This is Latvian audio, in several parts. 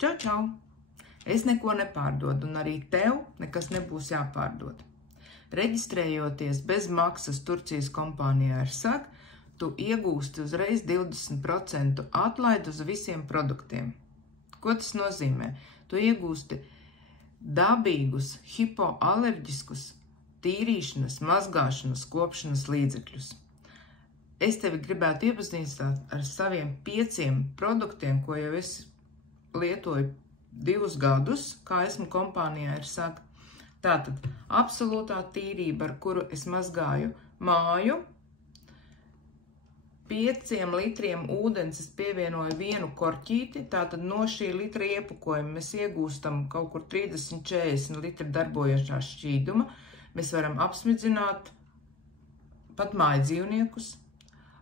Čau, čau! Es neko nepārdodu, un arī tev nekas nebūs jāpārdod. Reģistrējoties bez maksas Turcijas kompānijā AirSag, tu iegūsti uzreiz 20% atlaidi uz visiem produktiem. Ko tas nozīmē? Tu iegūsti dabīgus, hipoalerģiskus, tīrīšanas, mazgāšanas, kopšanas līdzekļus. Es tevi gribētu iepazīstināt ar saviem 5 produktiem, ko jau es lietoju 2 gadus, kā esmu kompānijā AirSag. Tātad absolūtā tīrība, ar kuru es mazgāju māju. 5 litriem ūdens es pievienoju 1 korķīti, tātad no šī litra iepakojuma mēs iegūstam kaut kur 30-40 litri darbojošā šķīduma. Mēs varam apsmidzināt pat māju dzīvniekus.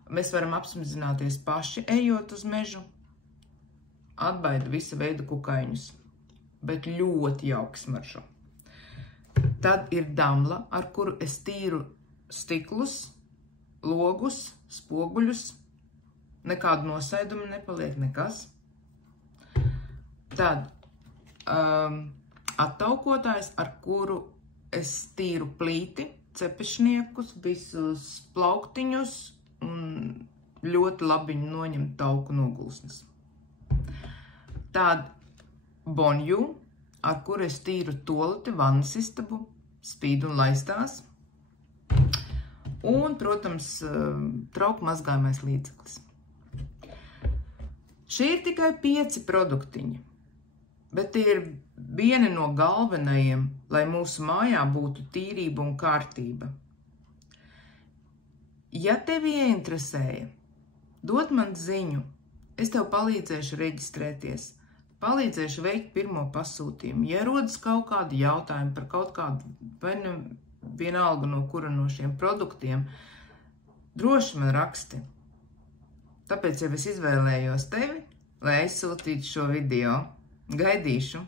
Mēs varam apsmidzināties paši, ejot uz mežu. Atbaida visa veida kukaiņus, bet ļoti jauki smaržo. Tad ir Damla, ar kuru es tīru stiklus, logus, spoguļus. Nekādu nosaidumu nepaliek nekas. Tad attaukotājs, ar kuru es tīru plīti, cepešniekus, visus plauktiņus un ļoti labi noņem tauku nogulsnes. Tād Bonju, ar kuru es tīru toleti, vannas istabu, spīdu un laistās. Un, protams, trauku mazgājamais līdzeklis. Šie ir tikai 5 produktiņi, bet tie ir vieni no galvenajiem, lai mūsu mājā būtu tīrība un kārtība. Ja tevi ieinteresēja, dod man ziņu, es tev palīdzēšu reģistrēties, palīdzēšu veikt pirmo pasūtījumu. Ja rodas kaut kādi jautājumi par kaut kādu, vai vienalga no kura no šiem produktiem, droši man raksti. Tāpēc jau es izvēlējos tevi, lai aizsūtītu šo video. Gaidīšu!